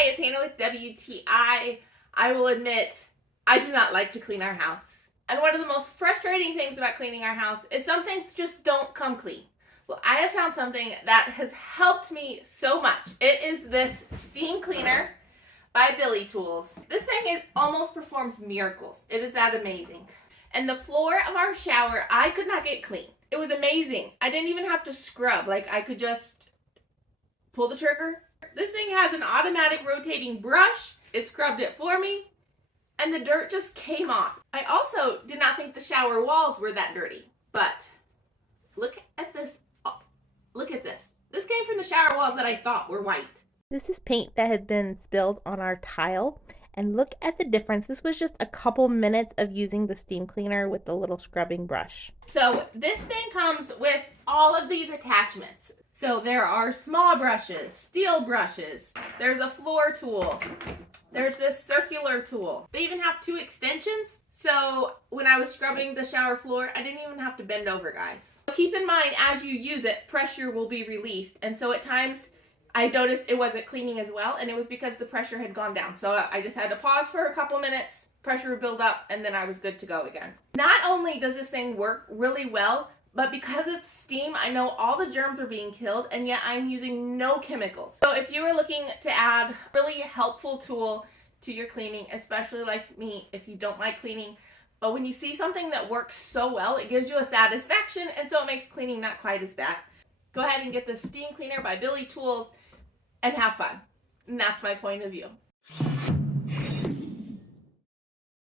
Hi, it's Hannah with WTI. I will admit, I do not like to clean our house. And one of the most frustrating things about cleaning our house is some things just don't come clean. Well, I have found something that has helped me so much. It is this steam cleaner by BILITOOls. This thing almost performs miracles. It is that amazing. And the floor of our shower, I could not get clean. It was amazing. I didn't even have to scrub. I could just pull the trigger. This thing has an automatic rotating brush. It scrubbed it for me, and the dirt just came off. I also did not think the shower walls were that dirty, but look at this. Oh, look at this. This came from the shower walls that I thought were white. This is paint that had been spilled on our tile, and look at the difference. This was just a couple minutes of using the steam cleaner with the little scrubbing brush. So this thing comes with all of these attachments. So there are small brushes, steel brushes, there's a floor tool, there's this circular tool. They even have 2 extensions. So when I was scrubbing the shower floor, I didn't even have to bend over, guys. Keep in mind, as you use it, pressure will be released. And so at times, I noticed it wasn't cleaning as well, and it was because the pressure had gone down. So I just had to pause for a couple minutes, pressure would build up, and then I was good to go again. Not only does this thing work really well, but because it's steam, I know all the germs are being killed, and yet I'm using no chemicals. So if you are looking to add a really helpful tool to your cleaning, especially like me, if you don't like cleaning, but when you see something that works so well, it gives you a satisfaction, and so it makes cleaning not quite as bad. Go ahead and get the steam cleaner by BILITOOls and have fun. And that's my point of view.